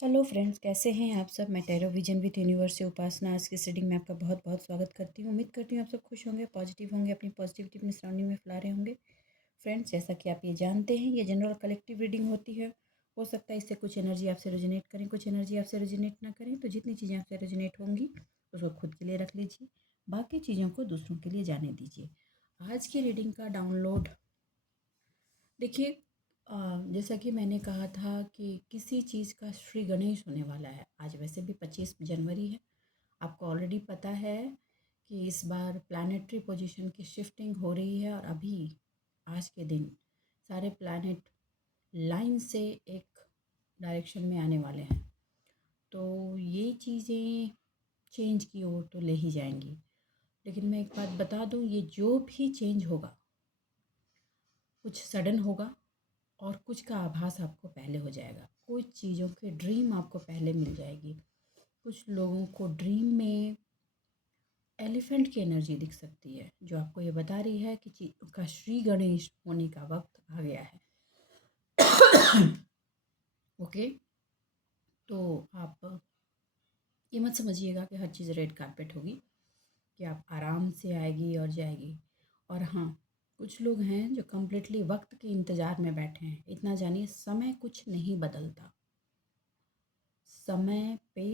Hello friends, कैसे हैं आप सब। मैं टैरो विजन विद यूनिवर्स से उपासना आज की रीडिंग में आपका बहुत बहुत स्वागत करती हूँ। उम्मीद करती हूँ आप सब खुश होंगे, पॉजिटिव होंगे, अपनी पॉजिटिविटी अपनी सराउंडिंग में फैला रहे होंगे। फ्रेंड्स, जैसा कि आप ये जानते हैं, ये जनरल कलेक्टिव रीडिंग होती है। हो सकता है इससे कुछ एनर्जी आपसे रेजोनेट करें, कुछ एनर्जी आपसे रेजोनेट ना करें। तो जितनी चीज़ें आपसे रेजोनेट होंगी उसको खुद के लिए रख लीजिए, बाकी चीज़ों को दूसरों के लिए जाने दीजिए। आज की रीडिंग का डाउनलोड देखिए, जैसा कि मैंने कहा था कि किसी चीज़ का श्री गणेश होने वाला है। आज वैसे भी 25 जनवरी है। आपको ऑलरेडी पता है कि इस बार प्लानिटरी पोजीशन की शिफ्टिंग हो रही है और अभी आज के दिन सारे प्लैनेट लाइन से एक डायरेक्शन में आने वाले हैं। तो ये चीज़ें चेंज की ओर तो ले ही जाएंगी। लेकिन मैं एक बात बता दूं, ये जो भी चेंज होगा कुछ सडन होगा और कुछ का आभास आपको पहले हो जाएगा। कुछ चीज़ों के ड्रीम आपको पहले मिल जाएगी। कुछ लोगों को ड्रीम में एलिफेंट की एनर्जी दिख सकती है, जो आपको ये बता रही है कि का श्री गणेश होने का वक्त आ गया है। ओके, तो आप ये मत समझिएगा कि हर चीज़ रेड कारपेट होगी, कि आप आराम से आएगी और जाएगी। और हाँ, कुछ लोग हैं जो कम्प्लीटली वक्त के इंतज़ार में बैठे हैं। इतना जानिए, समय कुछ नहीं बदलता। समय पे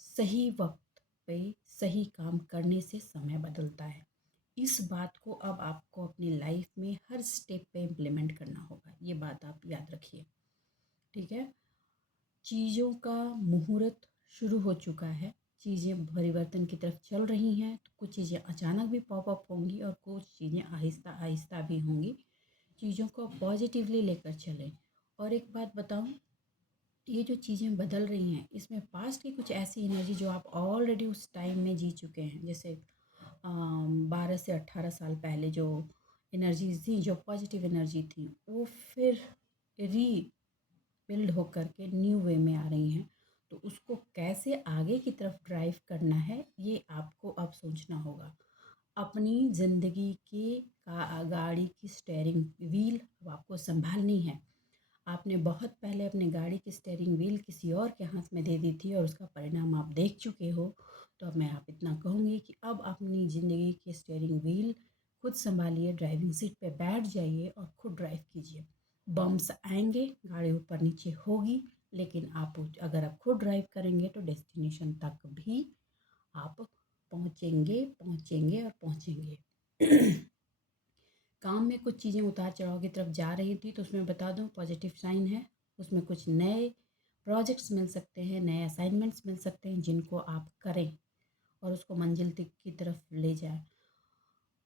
सही वक्त पे सही काम करने से समय बदलता है। इस बात को अब आपको अपनी लाइफ में हर स्टेप पे इम्प्लीमेंट करना होगा। ये बात आप याद रखिए, ठीक है। चीज़ों का मुहूर्त शुरू हो चुका है। चीज़ें परिवर्तन की तरफ चल रही हैं। तो कुछ चीज़ें अचानक भी पॉप अप होंगी और कुछ चीज़ें आहिस्ता आहिस्ता भी होंगी। चीज़ों को पॉजिटिवली लेकर चलें। और एक बात बताऊं, ये जो चीज़ें बदल रही हैं, इसमें पास्ट की कुछ ऐसी एनर्जी जो आप ऑलरेडी उस टाइम में जी चुके हैं, जैसे 12 से 18 साल पहले जो एनर्जीज थी, जो पॉजिटिव एनर्जी थी, वो फिर री बिल्ड होकर के न्यू वे में आ रही हैं। तो उसको कैसे आगे की तरफ ड्राइव करना है, ये आपको अब सोचना होगा। अपनी ज़िंदगी के गाड़ी की स्टेयरिंग व्हील अब आपको संभालनी है। आपने बहुत पहले अपने गाड़ी की स्टीयरिंग व्हील किसी और के हाथ में दे दी थी और उसका परिणाम आप देख चुके हो। तो अब मैं आप इतना कहूँगी कि अब अपनी ज़िंदगी की स्टीयरिंग व्हील खुद संभालिए, ड्राइविंग सीट पे बैठ जाइए और खुद ड्राइव कीजिए। बम्स आएंगे, गाड़ी ऊपर नीचे होगी, लेकिन आप अगर आप खुद ड्राइव करेंगे तो डेस्टिनेशन तक भी आप पहुँचेंगे पहुँचेंगे और पहुँचेंगे। काम में कुछ चीज़ें उतार चढ़ाव की तरफ जा रही थी, तो उसमें बता दूं पॉजिटिव साइन है। उसमें कुछ नए प्रोजेक्ट्स मिल सकते हैं, नए असाइनमेंट्स मिल सकते हैं, जिनको आप करें और उसको मंजिल तक की तरफ ले जाए।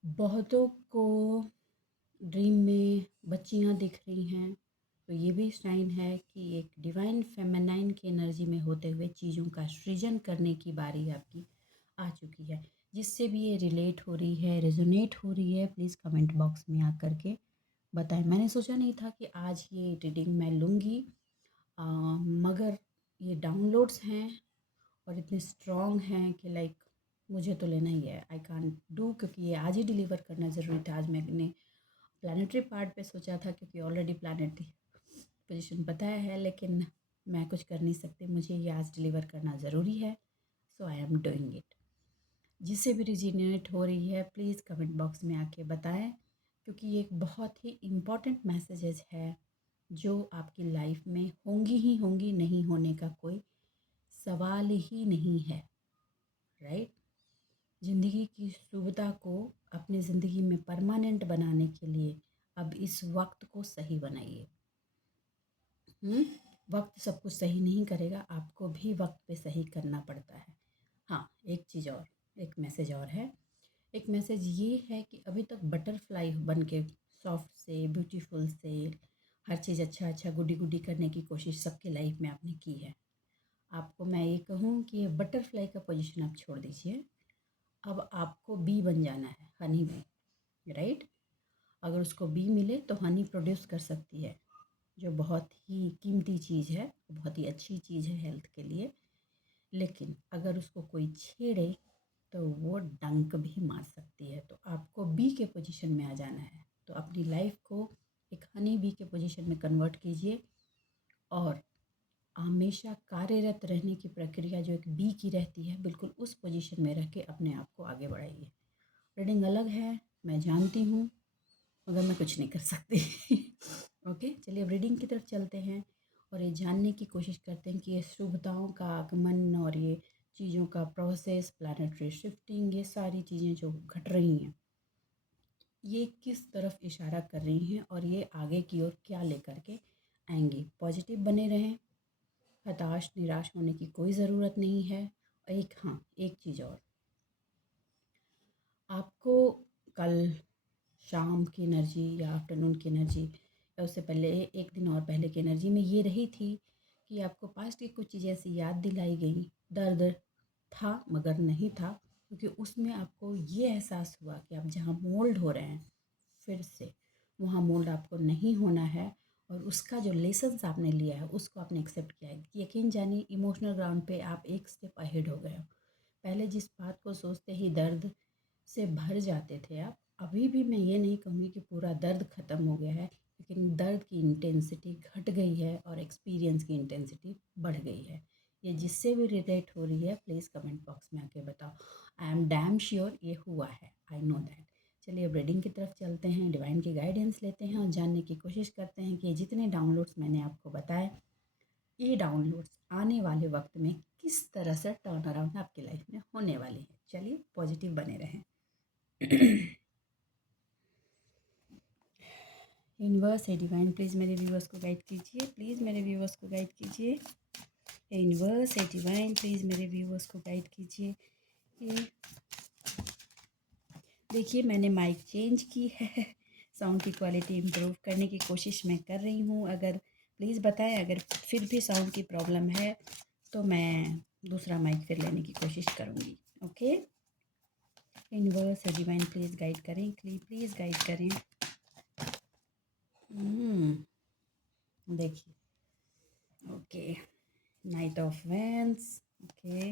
बहुतों को ड्रीम में बच्चियां दिख रही हैं, तो ये भी साइन है कि एक डिवाइन फेमिनाइन की एनर्जी में होते हुए चीज़ों का सृजन करने की बारी आपकी आ चुकी है। जिससे भी ये रिलेट हो रही है, रेजोनेट हो रही है, प्लीज़ कमेंट बॉक्स में आकर के बताएं। मैंने सोचा नहीं था कि आज ये रीडिंग मैं लूँगी, मगर ये डाउनलोड्स हैं और इतने स्ट्रॉन्ग हैं कि लाइक मुझे तो लेना ही है। आई कांट डू, क्योंकि ये आज ही डिलीवर करना ज़रूरी था। आज मैंने प्लानिटरी पार्ट पे सोचा था, क्योंकि ऑलरेडी प्लानिटरी पोजीशन बताया है, लेकिन मैं कुछ कर नहीं सकती, मुझे ये आज डिलीवर करना ज़रूरी है। सो आई एम डूइंग इट। जिससे भी रिजोनेट हो रही है, प्लीज़ कमेंट बॉक्स में आके बताएं, क्योंकि ये एक बहुत ही इम्पॉर्टेंट मैसेजेस है जो आपकी लाइफ में होंगी ही होंगी, नहीं होने का कोई सवाल ही नहीं है। राइट। ज़िंदगी की सुविधा को अपनी ज़िंदगी में परमानेंट बनाने के लिए अब इस वक्त को सही बनाइए। वक्त सब कुछ सही नहीं करेगा, आपको भी वक्त पे सही करना पड़ता है। हाँ, एक चीज़ और, एक मैसेज और है। एक मैसेज ये है कि अभी तक बटरफ्लाई बन के सॉफ्ट से, ब्यूटीफुल से, हर चीज़ अच्छा अच्छा गुडी गुडी करने की कोशिश सबके लाइफ में आपने की है। आपको मैं ये कहूँ कि ये बटरफ्लाई का पोजीशन आप छोड़ दीजिए। अब आपको बी बन जाना है, हनी बी। राइट। अगर उसको बी मिले तो हनी प्रोड्यूस कर सकती है, जो बहुत ही कीमती चीज़ है, बहुत ही अच्छी चीज़ है हेल्थ के लिए। लेकिन अगर उसको कोई छेड़े तो वो डंक भी मार सकती है। तो आपको बी के पोजीशन में आ जाना है। तो अपनी लाइफ को एक हनी बी के पोजीशन में कन्वर्ट कीजिए और हमेशा कार्यरत रहने की प्रक्रिया जो एक बी की रहती है, बिल्कुल उस पोजीशन में रह के अपने आप को आगे बढ़ाइए। रीडिंग अलग है, मैं जानती हूँ, मगर मैं कुछ नहीं कर सकती। ओके, चलिए अब रीडिंग की तरफ चलते हैं और ये जानने की कोशिश करते हैं कि ये शुभताओं का आगमन और ये चीज़ों का प्रोसेस, प्लानिटरी शिफ्टिंग, ये सारी चीज़ें जो घट रही हैं, ये किस तरफ इशारा कर रही हैं और ये आगे की ओर क्या लेकर के आएंगी। पॉजिटिव बने रहें, हताश निराश होने की कोई ज़रूरत नहीं है। एक चीज़ और, आपको कल शाम की एनर्जी या आफ्टरनून की एनर्जी या उससे पहले एक दिन और पहले की एनर्जी में ये रही थी कि आपको पास्ट की कुछ चीज़ें ऐसी याद दिलाई गई। दर्द था मगर नहीं था, क्योंकि उसमें आपको ये एहसास हुआ कि आप जहाँ मोल्ड हो रहे हैं फिर से वहाँ मोल्ड आपको नहीं होना है, और उसका जो लेसन्स आपने लिया है उसको आपने एक्सेप्ट किया है। यकीन जानिए इमोशनल ग्राउंड पे आप एक स्टेप अहेड हो गए हो। पहले जिस बात को सोचते ही दर्द से भर जाते थे आप, अभी भी मैं ये नहीं कहूँगी कि पूरा दर्द ख़त्म हो गया है, लेकिन दर्द की इंटेंसिटी घट गई है और एक्सपीरियंस की इंटेंसिटी बढ़ गई है। ये जिससे भी रिलेट हो रही है प्लीज़ कमेंट बॉक्स में आके बताओ। आई एम डैम श्योर ये हुआ है, आई नो दैट। चलिए अब रीडिंग की तरफ चलते हैं, डिवाइन की गाइडेंस लेते हैं और जानने की कोशिश करते हैं कि ये जितने डाउनलोड्स मैंने आपको बताए, ये डाउनलोड्स आने वाले वक्त में किस तरह से टर्न अराउंड आपकी लाइफ में होने वाली है। चलिए पॉजिटिव बने रहें। यूनिवर्स है डिवाइन, प्लीज़ मेरे व्यूवर्स को गाइड कीजिए, प्लीज़ मेरे व्यूवर्स को गाइड कीजिए। यूनिवर्स है डिवाइन, प्लीज़ मेरे व्यूवर्स को गाइड कीजिए। ये देखिए मैंने माइक चेंज की है, साउंड की क्वालिटी इम्प्रूव करने की कोशिश मैं कर रही हूँ। अगर प्लीज़ बताएं अगर फिर भी साउंड की प्रॉब्लम है तो मैं दूसरा माइक फिर लेने की कोशिश करूँगी। ओके, यूनिवर्स है डिवाइन, प्लीज़ गाइड करें, प्लीज़ गाइड करें। देखिए, okay, knight of wands, okay,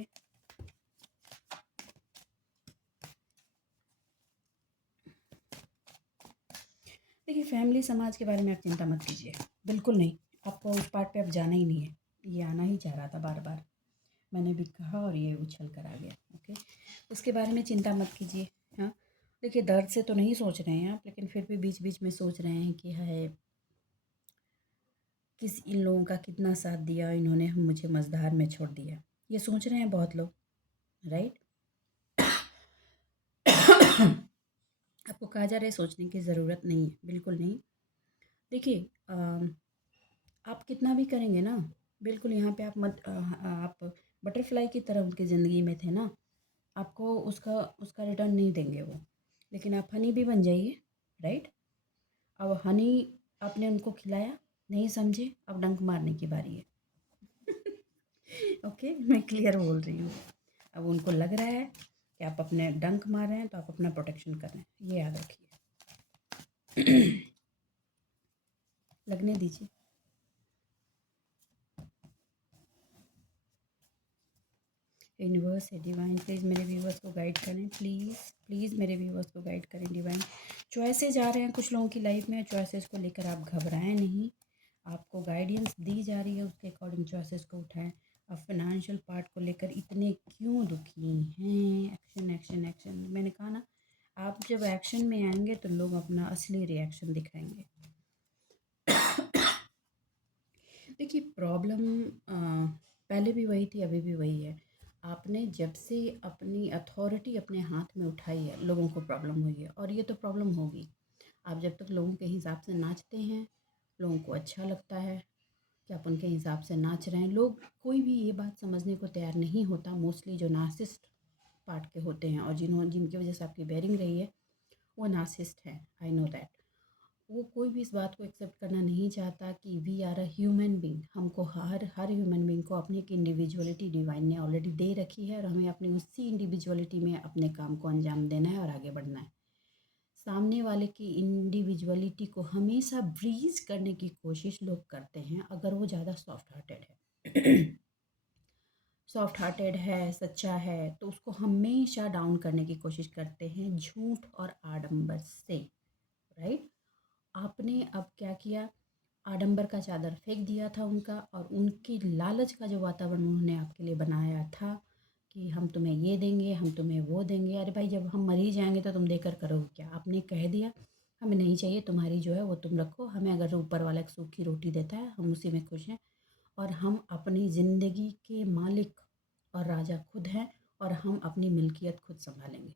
देखिए फैमिली समाज के बारे में आप चिंता मत कीजिए, बिल्कुल नहीं। आपको उस पार्ट पे अब जाना ही नहीं है, ये आना ही चाह रहा था बार बार, मैंने भी कहा और ये उछल कर आ गया। ओके, उसके बारे में चिंता मत कीजिए। हाँ, देखिए दर्द से तो नहीं सोच रहे हैं आप, लेकिन फिर भी बीच बीच में सोच रहे हैं कि है किस इन लोगों का कितना साथ दिया, इन्होंने हम मुझे मझधार में छोड़ दिया, ये सोच रहे हैं बहुत लोग, राइट। आपको कहा जा रहा है सोचने की ज़रूरत नहीं है, बिल्कुल नहीं। देखिए आप कितना भी करेंगे ना, बिल्कुल यहाँ पे आप बटरफ्लाई की तरह उनकी ज़िंदगी में थे ना, आपको उसका उसका रिटर्न नहीं देंगे वो, लेकिन आप हनी भी बन जाइए, राइट। अब हनी आपने उनको खिलाया, नहीं समझे, अब डंक मारने की बारी है। ओके, मैं क्लियर बोल रही हूँ। अब उनको लग रहा है कि आप अपने डंक मार रहे हैं तो आप अपना प्रोटेक्शन कर रहे हैं, ये याद रखिए। लगने दीजिए। यूनिवर्स है डिवाइन, प्लीज़ मेरे व्यूवर्स को गाइड करें, प्लीज़ मेरे व्यूवर्स को गाइड करें डिवाइन। चॉइसेस आ रहे हैं कुछ लोगों की लाइफ में, चॉइसेस को लेकर आप घबराएं नहीं, आपको गाइडेंस दी जा रही है, उसके अकॉर्डिंग चॉइसेस को उठाएं। आप फाइनेंशियल पार्ट को लेकर इतने क्यों दुखी हैं? एक्शन एक्शन एक्शन, मैंने कहा ना, आप जब एक्शन में आएंगे तो लोग अपना असली रिएक्शन दिखाएंगे। देखिए प्रॉब्लम पहले भी वही थी, अभी भी वही है। आपने जब से अपनी अथॉरिटी अपने हाथ में उठाई है, लोगों को प्रॉब्लम हुई है, और ये तो प्रॉब्लम होगी। आप जब तक लोगों के हिसाब से नाचते हैं, लोगों को अच्छा लगता है कि आप उनके हिसाब से नाच रहे हैं, लोग कोई भी ये बात समझने को तैयार नहीं होता, मोस्टली जो नार्सिसिस्ट पार्ट के होते हैं और जिनकी वजह से आपकी बेरिंग रही है वो नार्सिसिस्ट हैं, आई नो दैट। वो कोई भी इस बात को एक्सेप्ट करना नहीं चाहता कि we are a human being, हमको हर हर ह्यूमन बींग को अपनी एक इंडिविजुअलिटी डिवाइन ने ऑलरेडी दे रखी है, और हमें अपनी उसी इंडिविजुअलिटी में अपने काम को अंजाम देना है और आगे बढ़ना है। सामने वाले की इंडिविजुअलिटी को हमेशा ब्रीज करने की कोशिश लोग करते हैं, अगर वो ज़्यादा सॉफ्ट हार्टेड है। सॉफ्ट हार्टेड है, सच्चा है, तो उसको हमेशा डाउन करने की कोशिश करते हैं झूठ और आडंबर से, राइट। आपने अब क्या किया, आडंबर का चादर फेंक दिया था उनका, और उनकी लालच का जो वातावरण उन्होंने आपके लिए बनाया था कि हम तुम्हें ये देंगे, हम तुम्हें वो देंगे। अरे भाई, जब हम मर ही जाएंगे तो तुम देकर करोगे क्या? आपने कह दिया हमें नहीं चाहिए, तुम्हारी जो है वो तुम रखो, हमें अगर ऊपर वाला एक सूखी रोटी देता है हम उसी में खुश हैं, और हम अपनी ज़िंदगी के मालिक और राजा खुद हैं, और हम अपनी मिल्कियत खुद संभालेंगे।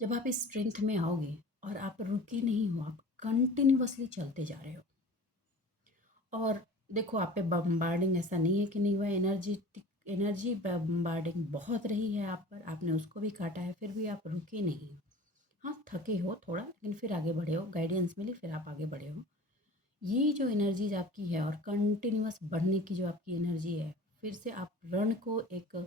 जब आप इस स्ट्रेंथ में आओगे और आप रुके नहीं हो, आप कंटिन्यूअसली चलते जा रहे हो, और देखो आप पे बम्बार्डिंग ऐसा नहीं है कि नहीं हुआ, एनर्जी बम्बार्डिंग बहुत रही है आप पर, आपने उसको भी काटा है, फिर भी आप रुके नहीं। हाँ, थके हो थोड़ा, लेकिन फिर आगे बढ़े हो, गाइडेंस मिली, फिर आप आगे बढ़े हो। ये जो एनर्जीज आपकी है और कंटिन्यूअस बढ़ने की जो आपकी एनर्जी है, फिर से आप रण को एक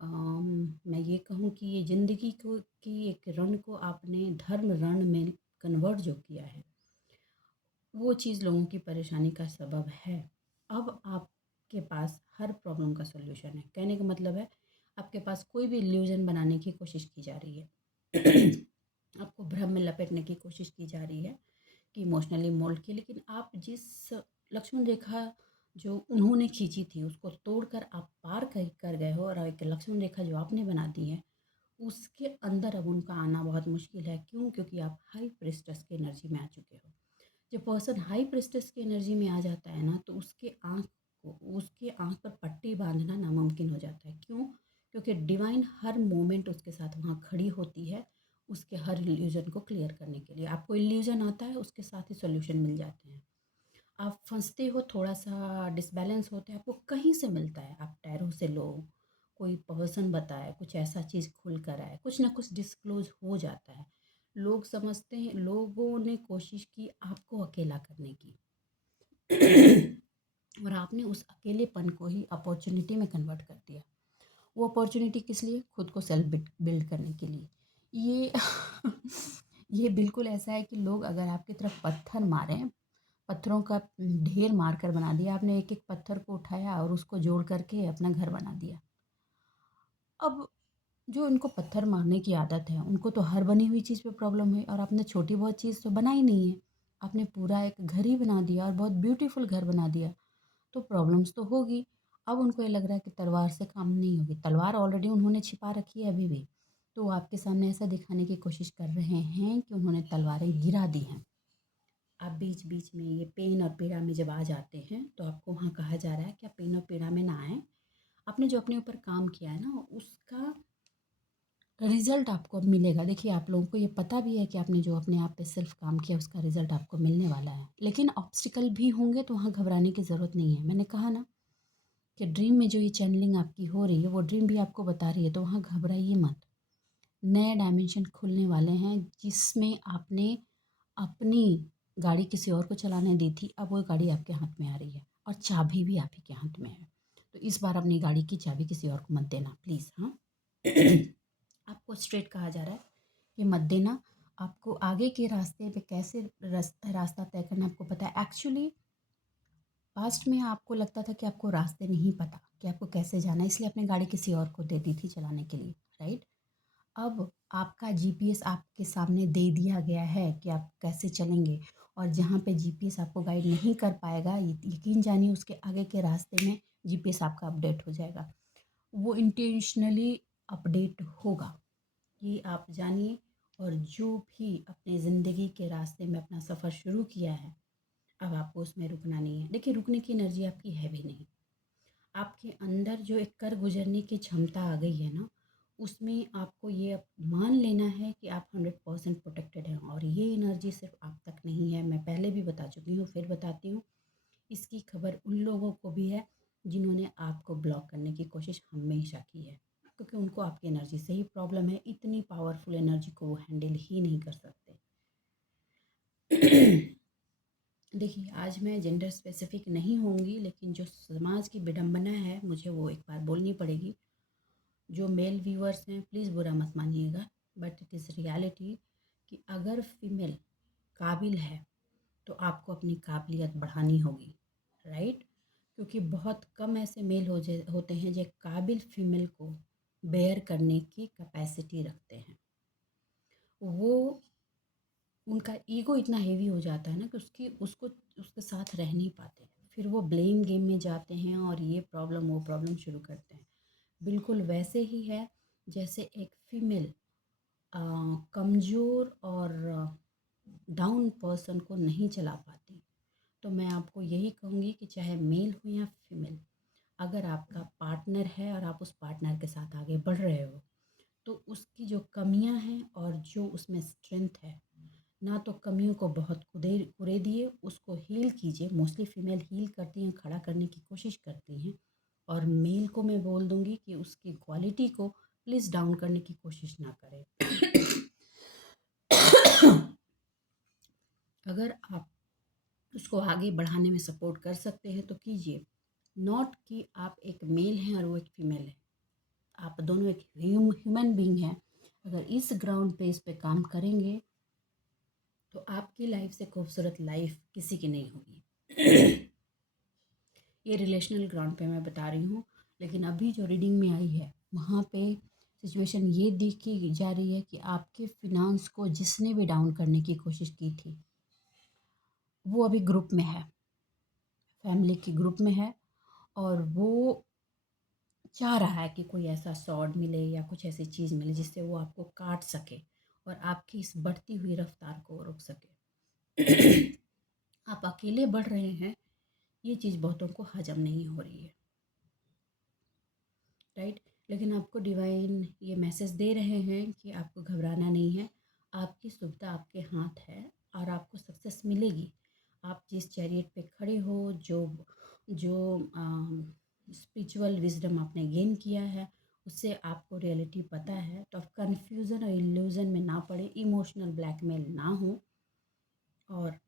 मैं ये कहूँ कि ये ज़िंदगी को की एक रण को आपने धर्म रण में कन्वर्ट जो किया है, वो चीज़ लोगों की परेशानी का सबब है। अब आपके पास हर प्रॉब्लम का सॉल्यूशन है। कहने का मतलब है, आपके पास कोई भी इल्यूज़न बनाने की कोशिश की जा रही है। आपको भ्रम में लपेटने की कोशिश की जा रही है कि इमोशनली मोल्ड की, लेकिन आप जिस लक्ष्मण रेखा जो उन्होंने खींची थी उसको तोड़कर आप पार कर गए हो, और एक लक्ष्मण रेखा जो आपने बना दी है उसके अंदर अब उनका आना बहुत मुश्किल है। क्यों? क्योंकि आप हाई प्रेस्टस की एनर्जी में आ चुके हो। जब पर्सन हाई प्रेस्टस की एनर्जी में आ जाता है ना, तो उसके आँख पर पट्टी बांधना नामुमकिन हो जाता है। क्यों? क्योंकि डिवाइन हर मोमेंट उसके साथ वहाँ खड़ी होती है, उसके हर इल्यूज़न को क्लियर करने के लिए। आपको इल्यूज़न आता है, उसके साथ ही सॉल्यूशन मिल जाते हैं। आप फँसते हो, थोड़ा-सा डिसबैलेंस होते हैं, आपको कहीं से मिलता है। आप टैरो से लो, कोई पर्सन बताए, कुछ ऐसा चीज़ खुल कर आए, कुछ ना कुछ डिस्क्लोज़ हो जाता है। लोग समझते हैं, लोगों ने कोशिश की आपको अकेला करने की। और आपने उस अकेलेपन को ही अपॉर्चुनिटी में कन्वर्ट कर दिया। वो अपॉर्चुनिटी किस लिए? खुद को सेल्फ बिल्ड करने के लिए। ये ये बिल्कुल ऐसा है कि लोग अगर आपकी तरफ पत्थर मारें, पत्थरों का ढेर मार कर बना दिया, आपने एक एक पत्थर को उठाया और उसको जोड़ करके अपना घर बना दिया। अब जो इनको पत्थर मारने की आदत है, उनको तो हर बनी हुई चीज़ पे प्रॉब्लम है, और आपने छोटी बहुत चीज़ तो बनाई नहीं है। आपने पूरा एक घर ही बना दिया और बहुत ब्यूटीफुल घर बना दिया, तो प्रॉब्लम्स तो होगी। अब उनको ये लग रहा है कि तलवार से काम नहीं होगी। तलवार ऑलरेडी उन्होंने छिपा रखी है अभी भी, तो वो आपके सामने ऐसा दिखाने की कोशिश कर रहे हैं कि उन्होंने तलवारें गिरा दी हैं। आप बीच बीच में ये पेन और पीड़ा में जब आ जाते हैं, तो आपको वहाँ कहा जा रहा है कि आप पेन और पीड़ा में ना आएँ। आपने जो अपने ऊपर काम किया है ना, उसका रिज़ल्ट आपको अब मिलेगा। देखिए, आप लोगों को ये पता भी है कि आपने जो अपने आप पे सेल्फ काम किया उसका रिज़ल्ट आपको मिलने वाला है। लेकिन ऑब्स्टिकल भी होंगे, तो वहाँ घबराने की ज़रूरत नहीं है। मैंने कहा ना कि ड्रीम में जो ये चैनलिंग आपकी हो रही है, वो ड्रीम भी आपको बता रही है, तो वहाँ घबराइए मत। नए डायमेंशन खुलने वाले हैं, जिसमें आपने अपनी गाड़ी किसी और को चलाने दी थी, अब वो गाड़ी आपके हाथ में आ रही है, और चाबी भी आप ही के हाथ में है। तो इस बार अपनी गाड़ी की चाबी किसी और को मत देना प्लीज़। हाँ। आपको स्ट्रेट कहा जा रहा है कि मत देना। आपको आगे के रास्ते पे कैसे रास्ता तय करना आपको पता है। एक्चुअली पास्ट में आपको लगता था कि आपको रास्ते नहीं पता कि आपको कैसे जाना है, इसलिए आपने गाड़ी किसी और को दे दी थी चलाने के लिए, राइट? अब आपका जीपीएस आपके सामने दे दिया गया है कि आप कैसे चलेंगे, और जहाँ पे जीपीएस आपको गाइड नहीं कर पाएगा, यकीन जानिए उसके आगे के रास्ते में जीपीएस आपका अपडेट हो जाएगा। वो इंटेंशनली अपडेट होगा, ये आप जानिए। और जो भी अपने ज़िंदगी के रास्ते में अपना सफ़र शुरू किया है, अब आपको उसमें रुकना नहीं है। देखिए, रुकने की एनर्जी आपकी है भी नहीं। आपके अंदर जो एक कर गुजरने की क्षमता आ गई है ना, उसमें आपको ये अब मान लेना है कि आप 100% प्रोटेक्टेड हैं, और ये एनर्जी सिर्फ आप तक नहीं है। मैं पहले भी बता चुकी हूँ, फिर बताती हूँ। इसकी खबर उन लोगों को भी है जिन्होंने आपको ब्लॉक करने की कोशिश हमेशा की है, क्योंकि उनको आपकी एनर्जी से ही प्रॉब्लम है। इतनी पावरफुल एनर्जी को वो हैंडल ही नहीं कर सकते। देखिए, आज मैं जेंडर स्पेसिफिक नहीं होंगी, लेकिन जो समाज की विडंबना है मुझे वो एक बार बोलनी पड़ेगी। जो मेल व्यूअर्स हैं प्लीज़ बुरा मत मानिएगा, बट इट इज़ रियलिटी कि अगर फीमेल काबिल है तो आपको अपनी काबिलियत बढ़ानी होगी, राइट? क्योंकि बहुत कम ऐसे मेल होते हैं जो काबिल फीमेल को बेयर करने की कैपेसिटी रखते हैं। वो उनका ईगो इतना हेवी हो जाता है ना कि उसको उसके साथ रह नहीं पाते, फिर वो ब्लेम गेम में जाते हैं और ये प्रॉब्लम वो प्रॉब्लम शुरू करते हैं। बिल्कुल वैसे ही है जैसे एक फीमेल कमज़ोर और डाउन पर्सन को नहीं चला पाती। तो मैं आपको यही कहूँगी कि चाहे मेल हो या फीमेल, अगर आपका पार्टनर है और आप उस पार्टनर के साथ आगे बढ़ रहे हो, तो उसकी जो कमियां हैं और जो उसमें स्ट्रेंथ है, ना तो कमियों को बहुत कुरेदिए, उसको हील कीजिए। मोस्टली फीमेल हील करती हैं, खड़ा करने की कोशिश करती हैं, और मेल को मैं बोल दूंगी कि उसकी क्वालिटी को प्लीज़ डाउन करने की कोशिश ना करें। अगर आप उसको आगे बढ़ाने में सपोर्ट कर सकते हैं तो कीजिए। नॉट कि आप एक मेल हैं और वो एक फीमेल है, आप दोनों एक ह्यूमन बीइंग हैं। अगर इस ग्राउंड पे इस पे काम करेंगे तो आपकी लाइफ से खूबसूरत लाइफ किसी की नहीं होगी। ये रिलेशनल ग्राउंड पे मैं बता रही हूँ, लेकिन अभी जो रीडिंग में आई है वहाँ पे सिचुएशन ये देखी जा रही है कि आपके फिनांस को जिसने भी डाउन करने की कोशिश की थी वो अभी ग्रुप में है, फैमिली की ग्रुप में है, और वो चाह रहा है कि कोई ऐसा सॉर्ड मिले या कुछ ऐसी चीज़ मिले जिससे वो आपको काट सके और आपकी इस बढ़ती हुई रफ्तार को रोक सके। आप अकेले बढ़ रहे हैं, ये चीज़ बहुतों को हजम नहीं हो रही है, राइट। लेकिन आपको डिवाइन ये मैसेज दे रहे हैं कि आपको घबराना नहीं है, आपकी सुविधा आपके हाथ है और आपको सक्सेस मिलेगी। आप जिस चैरियट पे खड़े हो, जो जो स्पिरिचुअल विजडम आपने गेन किया है, उससे आपको रियलिटी पता है, तो आप कन्फ्यूज़न और इल्यूज़न में ना पड़े, इमोशनल ब्लैकमेल ना हो, और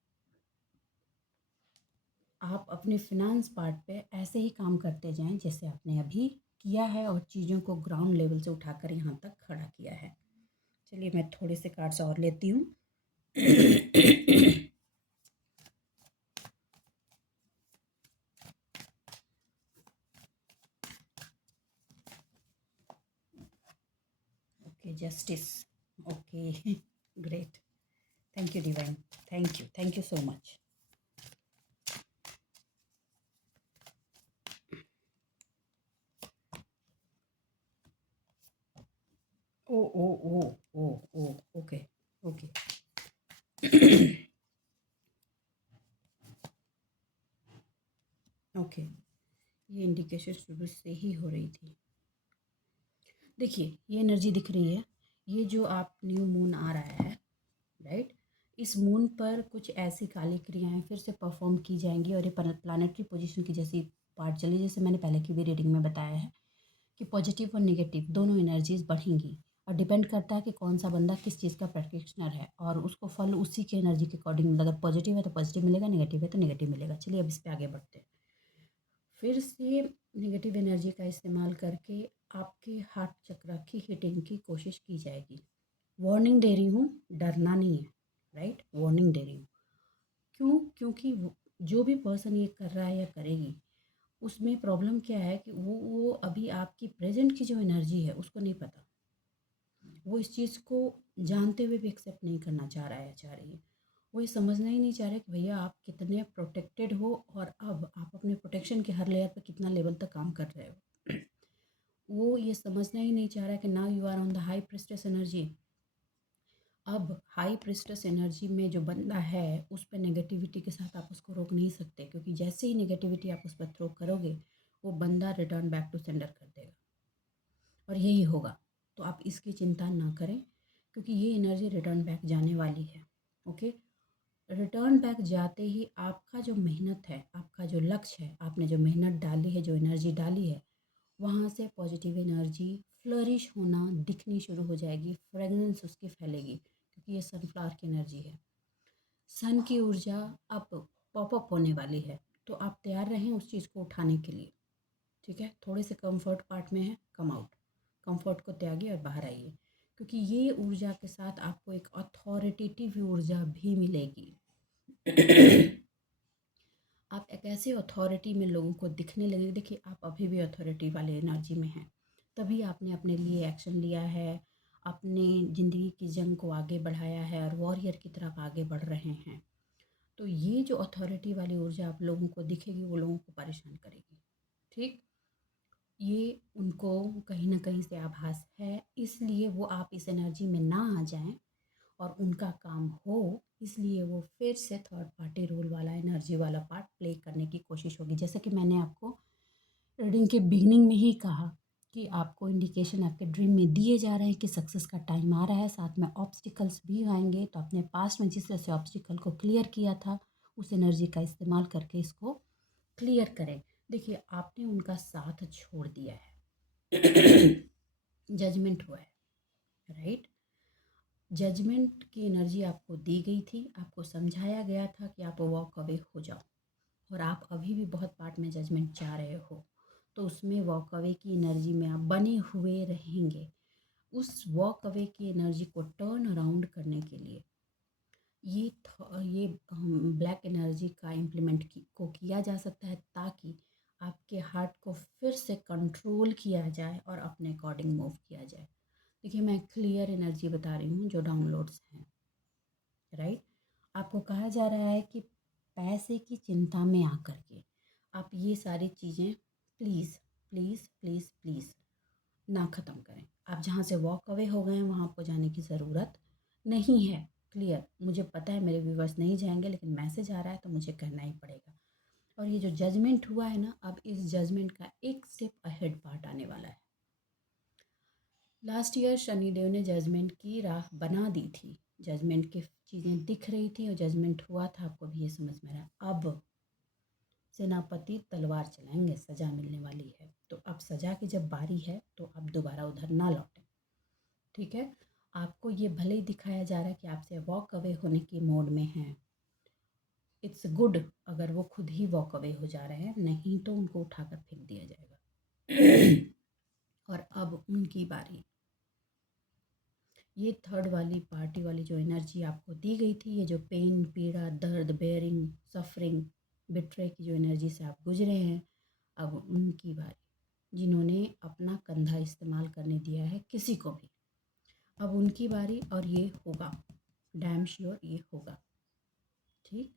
आप अपने फिनांस पार्ट पे ऐसे ही काम करते जाएं जैसे आपने अभी किया है, और चीज़ों को ग्राउंड लेवल से उठाकर यहाँ तक खड़ा किया है। चलिए मैं थोड़े से कार्ड्स और लेती हूँ। Okay, justice. Okay, great. Thank you divine, thank you so much. Oh oh oh oh oh okay okay. Okay, ये इंडिकेशन शुरू से ही हो रही थी। देखिए ये एनर्जी दिख रही है, ये जो आप न्यू मून आ रहा है, राइट, इस मून पर कुछ ऐसी काली क्रियाएं फिर से परफॉर्म की जाएंगी, और ये प्लानेटरी पोजीशन की जैसी पार्ट चली, जैसे मैंने पहले की भी रीडिंग में बताया है कि पॉजिटिव और नेगेटिव दोनों एनर्जीज बढ़ेंगी, और डिपेंड करता है कि कौन सा बंदा किस चीज़ का प्रैक्टिशनर है, और उसको फल उसी के एनर्जी के अकॉर्डिंग मिलेगा। अगर पॉजिटिव है तो पॉजिटिव मिलेगा, नेगेटिव है तो नेगेटिव मिलेगा। चलिए अब इस पर आगे बढ़ते हैं। फिर से नेगेटिव एनर्जी का इस्तेमाल करके आपके हार्ट चक्र की हिटिंग की कोशिश की जाएगी। वार्निंग दे रही हूँ, डरना नहीं है, राइट, वार्निंग दे रही हूँ। क्यों? क्योंकि जो भी पर्सन ये कर रहा है या करेगी, उसमें प्रॉब्लम क्या है कि वो अभी आपकी प्रेजेंट की जो एनर्जी है उसको नहीं पता, वो इस चीज़ को जानते हुए भी एक्सेप्ट नहीं करना चाह रहा है या चाह रही है। वो ये समझना ही नहीं चाह रहा कि भैया आप कितने प्रोटेक्टेड हो, और अब आप अपने प्रोटेक्शन के हर लेयर पर कितना लेवल तक काम कर रहे हो। वो ये समझना ही नहीं चाह रहा कि now you are on the high priestess energy. अब हाई प्रिस्टेस एनर्जी में जो बंदा है उस पर नेगेटिविटी के साथ आप उसको रोक नहीं सकते, क्योंकि जैसे ही नेगेटिविटी आप उस पर थ्रो करोगे वो बंदा रिटर्न बैक टू सेंडर कर देगा, और यही होगा। तो आप इसकी चिंता ना करें, क्योंकि ये एनर्जी रिटर्न बैक जाने वाली है। ओके, रिटर्न बैक जाते ही आपका जो मेहनत है, आपका जो लक्ष्य है, आपने जो मेहनत डाली है, जो एनर्जी डाली है, वहाँ से पॉजिटिव एनर्जी फ्लरिश होना दिखनी शुरू हो जाएगी, फ्रेगनेंस उसकी फैलेगी, क्योंकि ये सनफ्लावर की एनर्जी है। सन की ऊर्जा अब पॉपअप होने वाली है, तो आप तैयार रहें उस चीज़ को उठाने के लिए। ठीक है, थोड़े से कंफर्ट पार्ट में है, कम आउट, कंफर्ट को त्यागिए और बाहर आइए, क्योंकि ये ऊर्जा के साथ आपको एक अथॉरिटेटिव ऊर्जा भी मिलेगी। आप एक ऐसे अथॉरिटी में लोगों को दिखने लगे। देखिए आप अभी भी अथॉरिटी वाले एनर्जी में हैं, तभी आपने अपने लिए एक्शन लिया है, अपने ज़िंदगी की जंग को आगे बढ़ाया है और वॉरियर की तरफ आगे बढ़ रहे हैं। तो ये जो अथॉरिटी वाली ऊर्जा आप लोगों को दिखेगी वो लोगों को परेशान करेगी। ठीक, ये उनको कहीं ना कहीं से आभास है, इसलिए वो आप इस एनर्जी में ना आ जाएं और उनका काम हो, इसलिए वो फिर से थर्ड पार्टी रोल वाला एनर्जी वाला पार्ट प्ले करने की कोशिश होगी। जैसे कि मैंने आपको रीडिंग के बिगिनिंग में ही कहा कि आपको इंडिकेशन आपके ड्रीम में दिए जा रहे हैं कि सक्सेस का टाइम आ रहा है, साथ में ऑब्स्टिकल्स भी आएंगे। तो अपने पास्ट में जिस तरह से ऑब्स्टिकल को क्लियर किया था, उस एनर्जी का इस्तेमाल करके इसको क्लियर करें। देखिए, आपने उनका साथ छोड़ दिया है, जजमेंट हुआ है, राइट। जजमेंट की एनर्जी आपको दी गई थी, आपको समझाया गया था कि आप वॉक अवे हो जाओ, और आप अभी भी बहुत पार्ट में जजमेंट चाह रहे हो, तो उसमें वॉक अवे की एनर्जी में आप बने हुए रहेंगे। उस वॉक अवे की एनर्जी को टर्न अराउंड करने के लिए ये ब्लैक एनर्जी का इम्प्लीमेंट को किया जा सकता है, ताकि आपके हार्ट को फिर से कंट्रोल किया जाए और अपने अकॉर्डिंग मूव किया जाए। देखिए, मैं क्लियर एनर्जी बता रही हूँ जो डाउनलोड्स हैं, राइट। आपको कहा जा रहा है कि पैसे की चिंता में आकर के आप ये सारी चीज़ें प्लीज़ प्लीज़ प्लीज़ प्लीज़ ना ख़त्म करें। आप जहाँ से वॉक अवे हो गए हैं वहाँ आपको जाने की ज़रूरत नहीं है। क्लियर, मुझे पता है मेरे व्यूवर्स नहीं जाएंगे, लेकिन मैसेज आ रहा है तो मुझे कहना ही पड़ेगा। और ये जो जजमेंट हुआ है ना, अब इस जजमेंट का एक स्टेप अहेड पार्ट आने वाला है। लास्ट ईयर शनिदेव ने जजमेंट की राह बना दी थी, जजमेंट की चीज़ें दिख रही थी और जजमेंट हुआ था, आपको भी ये समझ में आ रहा। अब सेनापति तलवार चलाएंगे, सज़ा मिलने वाली है। तो अब सज़ा की जब बारी है तो आप दोबारा उधर ना लौटें, ठीक है। आपको ये भले ही दिखाया जा रहा है कि आपसे वॉक अवे होने की मोड में हैं, इट्स गुड अगर वो खुद ही वॉक अवे हो जा रहे हैं, नहीं तो उनको उठाकर फेंक दिया जाएगा। और अब उनकी बारी। ये थर्ड वाली पार्टी वाली जो एनर्जी आपको दी गई थी, ये जो पेन, पीड़ा, दर्द, बेयरिंग, सफरिंग, बिट्रे की जो एनर्जी से आप गुजरे हैं, अब उनकी बारी, जिन्होंने अपना कंधा इस्तेमाल करने दिया है किसी को भी। अब उनकी बारी, और ये होगा, डैम श्योर ये होगा, ठीक।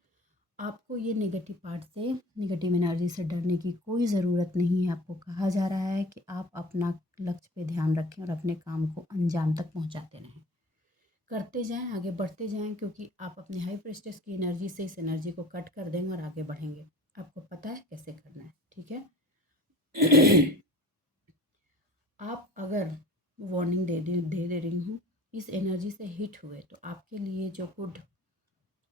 आपको ये नेगेटिव पार्ट से, नेगेटिव एनर्जी से डरने की कोई ज़रूरत नहीं है। आपको कहा जा रहा है कि आप अपना लक्ष्य पे ध्यान रखें और अपने काम को अंजाम तक पहुंचाते रहें, करते जाएं, आगे बढ़ते जाएं, क्योंकि आप अपने हाई प्रेस्टेस की एनर्जी से इस एनर्जी को कट कर देंगे और आगे बढ़ेंगे। आपको पता है कैसे करना है, ठीक है। आप अगर वार्निंग दे रही हूँ, इस एनर्जी से हिट हुए तो आपके लिए जो गुड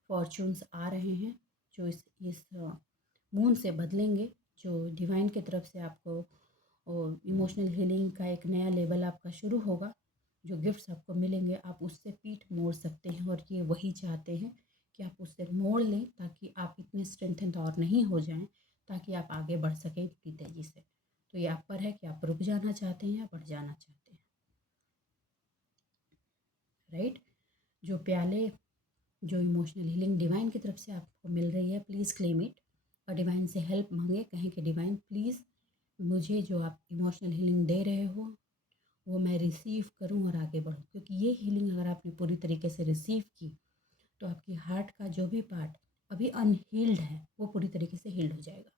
फॉर्चून्स आ रहे हैं, जो इस मून से बदलेंगे, जो डिवाइन की तरफ से आपको इमोशनल हीलिंग का एक नया लेवल आपका शुरू होगा, जो गिफ्ट्स आपको मिलेंगे, आप उससे पीठ मोड़ सकते हैं। और ये वही चाहते हैं कि आप उससे मोड़ लें, ताकि आप इतने स्ट्रेंथन और नहीं हो जाएं, ताकि आप आगे बढ़ सकें इतनी तेज़ी से। तो ये आप पर है कि आप रुक जाना चाहते हैं या बढ़ जाना चाहते हैं, राइट। जो प्याले, जो इमोशनल हीलिंग डिवाइन की तरफ से आपको मिल रही है, प्लीज़ क्लेम इट। और डिवाइन से हेल्प मांगे, कहें कि डिवाइन प्लीज़ मुझे जो आप इमोशनल हीलिंग दे रहे हो वो मैं रिसीव करूं और आगे बढ़ूं, क्योंकि ये हीलिंग अगर आपने पूरी तरीके से रिसीव की तो आपकी हार्ट का जो भी पार्ट अभी अनहील्ड है वो पूरी तरीके से हील्ड हो जाएगा।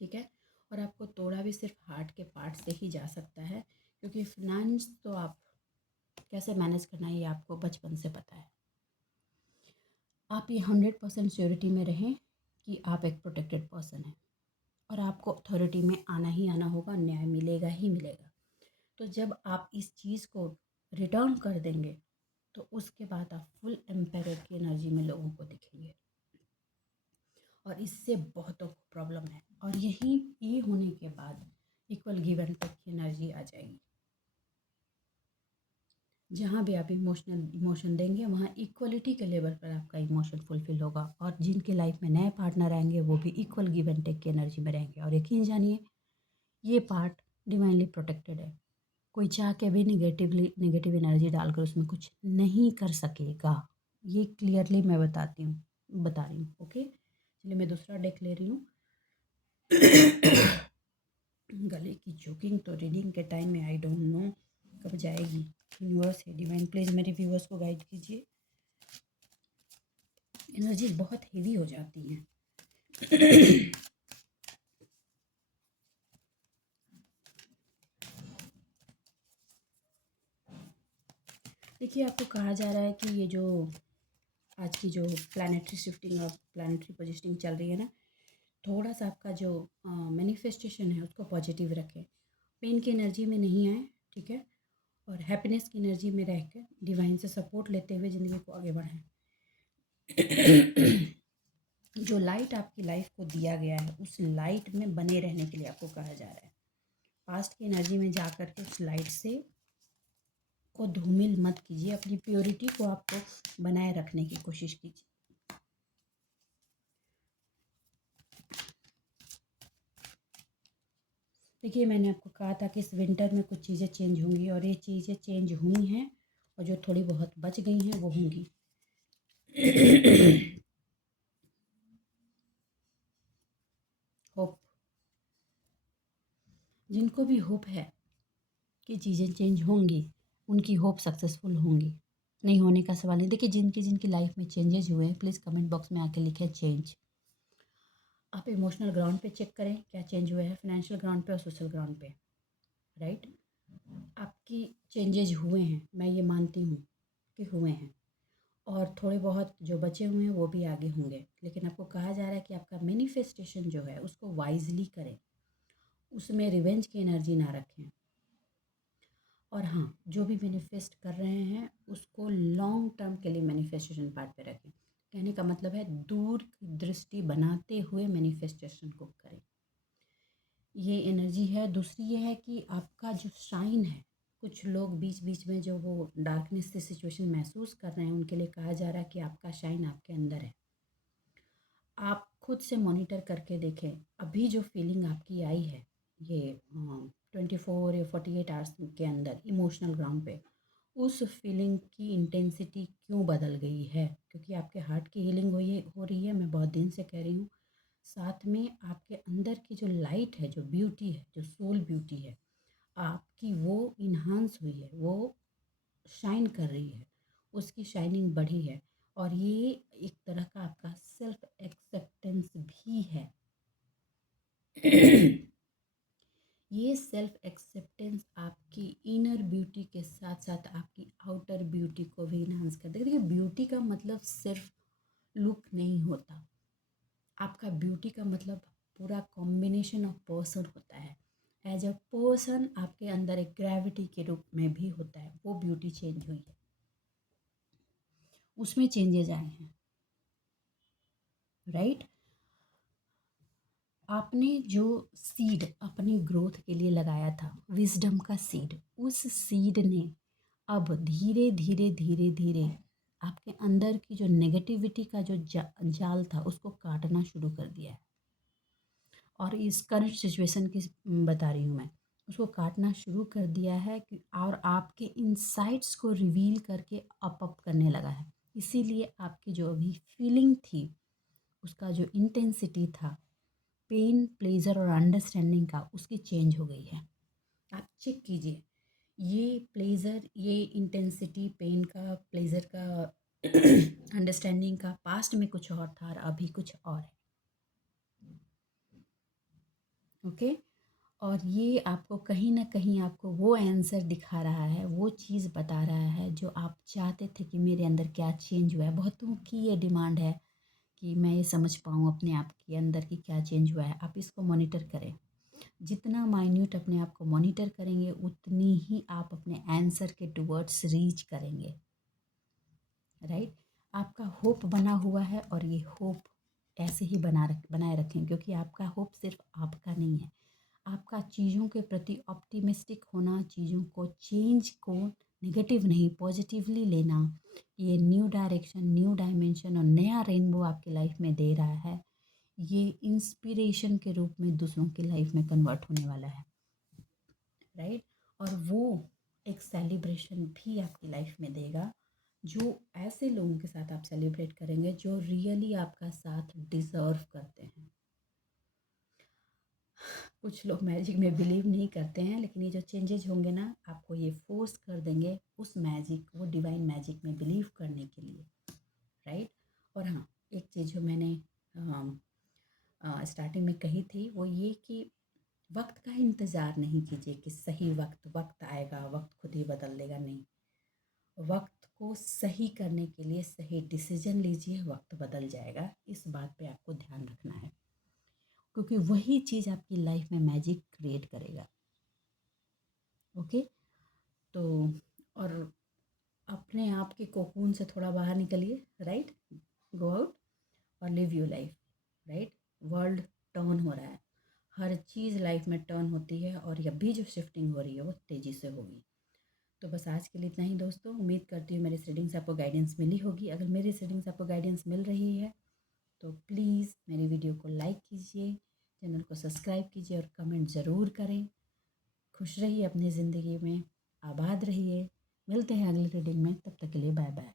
ठीक है। और आपको तोड़ा भी सिर्फ हार्ट के पार्ट से ही जा सकता है, क्योंकि फिनांस तो आप कैसे मैनेज करना है ये आपको बचपन से पता है। आप ये 100% श्योरिटी में रहें कि आप एक प्रोटेक्टेड पर्सन हैं, और आपको अथॉरिटी में आना ही आना होगा, न्याय मिलेगा ही मिलेगा। तो जब आप इस चीज़ को रिटर्न कर देंगे तो उसके बाद आप फुल एम्पायर की एनर्जी में लोगों को दिखेंगे, और इससे बहुतों को प्रॉब्लम है। और यही ये होने के बाद इक्वल गिव एंड टेक की एनर्जी आ जाएगी। जहाँ भी आप इमोशन देंगे वहाँ इक्वलिटी के लेवल पर आपका इमोशन फुलफिल होगा, और जिनके लाइफ में नए पार्टनर आएंगे वो भी इक्वल गिव एंड टेक की एनर्जी में रहेंगे। और यकीन जानिए, ये पार्ट डिवाइनली प्रोटेक्टेड है, कोई चाह के भी नेगेटिव एनर्जी डालकर उसमें कुछ नहीं कर सकेगा। ये क्लियरली मैं बता रही हूँ, ओके। चलिए मैं दूसरा डेक ले रही हूँ। गले की आपकी जोकिंग तो रीडिंग के टाइम में आई डोंट नो कब जाएगी। यूनिवर्स है डिवाइन, प्लीज़ मेरे व्यूअर्स को गाइड कीजिए। एनर्जीज बहुत हेवी हो जाती हैं। देखिए, आपको कहा जा रहा है कि ये जो आज की जो प्लानिटरी शिफ्टिंग और प्लानिटरी पोजिशनिंग चल रही है ना, थोड़ा सा आपका जो मैनिफेस्टेशन है उसको पॉजिटिव रखें, पेन की एनर्जी में नहीं आए, ठीक है, और हैप्पीनेस की एनर्जी में रह कर डिवाइन से सपोर्ट लेते हुए ज़िंदगी को आगे बढ़ाएं। जो लाइट आपकी लाइफ को दिया गया है उस लाइट में बने रहने के लिए आपको कहा जा रहा है। पास्ट की एनर्जी में जा कर के उस लाइट से को धूमिल मत कीजिए, अपनी प्योरिटी को आपको बनाए रखने की कोशिश कीजिए। देखिए, मैंने आपको कहा था कि इस विंटर में कुछ चीज़ें चेंज होंगी और ये चीज़ें चेंज हुई हैं और जो थोड़ी बहुत बच गई हैं वो होंगी। होप, जिनको भी होप है कि चीज़ें चेंज होंगी, उनकी होप सक्सेसफुल होंगी, नहीं होने का सवाल नहीं। देखिए, जिनकी जिनकी लाइफ में चेंजेस हुए हैं प्लीज़ कमेंट बॉक्स में आके लिखें चेंज। आप इमोशनल ग्राउंड पे चेक करें क्या चेंज हुआ है, फाइनेंशियल ग्राउंड पे और सोशल ग्राउंड पे, राइट। आपकी चेंजेज हुए हैं, मैं ये मानती हूँ कि हुए हैं, और थोड़े बहुत जो बचे हुए हैं वो भी आगे होंगे। लेकिन आपको कहा जा रहा है कि आपका मैनिफेस्टेशन जो है उसको वाइजली करें, उसमें रिवेंज की एनर्जी ना रखें। और हाँ, जो भी मैनिफेस्ट कर रहे हैं उसको लॉन्ग टर्म के लिए मैनिफेस्टेशन पार्ट पे रखें। कहने का मतलब है दूर की दृष्टि बनाते हुए मैनिफेस्टेशन को करें, ये एनर्जी है। दूसरी ये है कि आपका जो शाइन है, कुछ लोग बीच बीच में जो वो डार्कनेस से सिचुएशन महसूस कर रहे हैं उनके लिए कहा जा रहा है कि आपका शाइन आपके अंदर है। आप खुद से मॉनिटर करके देखें, अभी जो फीलिंग आपकी आई है ये 24 या 48 आवर्स के अंदर इमोशनल ग्राउंड पे, उस फीलिंग की इंटेंसिटी क्यों बदल गई है? क्योंकि आपके हार्ट की हीलिंग हो रही है, मैं बहुत दिन से कह रही हूँ। साथ में आपके अंदर की जो लाइट है, जो ब्यूटी है, जो सोल ब्यूटी है आपकी, वो इन्हांस हुई है, वो शाइन कर रही है, उसकी शाइनिंग बढ़ी है। और ये एक तरह का आपका सेल्फ एक्सेप्टेंस भी है। ये सेल्फ एक्सेप्टेंस आपकी इनर ब्यूटी के साथ साथ आपकी आउटर ब्यूटी को भी इन्हांस कर देगा। देखिए, ब्यूटी का मतलब सिर्फ लुक नहीं होता, आपका ब्यूटी का मतलब पूरा कॉम्बिनेशन ऑफ पर्सन होता है। एज अ पर्सन आपके अंदर एक ग्रेविटी के रूप में भी होता है, वो ब्यूटी चेंज हुई है, उसमें चेंजेज आए हैं, राइट। आपने जो सीड अपनी ग्रोथ के लिए लगाया था, विजडम का सीड, उस सीड ने अब धीरे धीरे धीरे धीरे आपके अंदर की जो नेगेटिविटी का जो जाल था उसको काटना शुरू कर दिया है। और इस करंट सिचुएशन की बता रही हूँ मैं, उसको काटना शुरू कर दिया है कि और आपके इनसाइट्स को रिवील करके अप करने लगा है। इसीलिए आपकी जो अभी फीलिंग थी उसका जो इंटेंसिटी था, पेन, प्लेजर और अंडरस्टैंडिंग का, उसकी चेंज हो गई है। आप चेक कीजिए, ये प्लेजर, ये इंटेंसिटी पेन का, प्लेजर का, अंडरस्टैंडिंग का पास्ट में कुछ और था और अभी कुछ और है, ओके। और ये आपको कहीं ना कहीं आपको वो आंसर दिखा रहा है, वो चीज़ बता रहा है जो आप चाहते थे कि मेरे अंदर क्या चेंज हुआ है। बहुतों की ये डिमांड है कि मैं ये समझ पाऊँ अपने आप के अंदर कि क्या चेंज हुआ है। आप इसको मॉनिटर करें, जितना माइन्यूट अपने आप को मॉनिटर करेंगे उतनी ही आप अपने आंसर के टुवर्ड्स रीच करेंगे, राइट। आपका होप बना हुआ है और ये होप ऐसे ही बनाए रखें, क्योंकि आपका होप सिर्फ आपका नहीं है, आपका चीज़ों के प्रति ऑप्टिमिस्टिक होना, चीज़ों को चेंज को नेगेटिव नहीं पॉजिटिवली लेना, ये न्यू डायरेक्शन, न्यू डायमेंशन और नया रेनबो आपकी लाइफ में दे रहा है। ये इंस्पिरेशन के रूप में दूसरों की लाइफ में कन्वर्ट होने वाला है, राइट। और वो एक सेलिब्रेशन भी आपकी लाइफ में देगा, जो ऐसे लोगों के साथ आप सेलिब्रेट करेंगे जो रियली आपका साथ डिज़र्व करते हैं। कुछ लोग मैजिक में बिलीव नहीं करते हैं, लेकिन ये जो चेंजेज होंगे ना, आपको ये फोर्स कर देंगे उस मैजिक, वो डिवाइन मैजिक में बिलीव करने के लिए, राइट। और हाँ, एक चीज़ जो मैंने स्टार्टिंग में कही थी वो ये कि वक्त का इंतज़ार नहीं कीजिए कि सही वक्त आएगा, वक्त खुद ही बदल देगा, नहीं। वक्त को सही करने के लिए सही डिसीजन लीजिए, वक्त बदल जाएगा। इस बात पे आपको ध्यान रखना है, क्योंकि वही चीज़ आपकी लाइफ में मैजिक क्रिएट करेगा। ओके। तो और अपने आप के कोकून से थोड़ा बाहर निकलिए, राइट। गो आउट और live your life, right. World turn हो रहा है, हर चीज़ लाइफ में टर्न होती है, और अभी जो शिफ्टिंग हो रही है वो तेज़ी से होगी। तो बस आज के लिए इतना ही दोस्तों। उम्मीद करती हूँ मेरी रीडिंग से आपको गाइडेंस मिली होगी। अगर मेरी रीडिंग से आपको गाइडेंस मिल रही है तो प्लीज़ मेरी वीडियो को लाइक कीजिए, चैनल को सब्सक्राइब कीजिए और कमेंट ज़रूर करें। खुश रहिए अपनी ज़िंदगी में, आबाद रहिए। मिलते हैं अगली रीडिंग में, तब तक के लिए बाय बाय।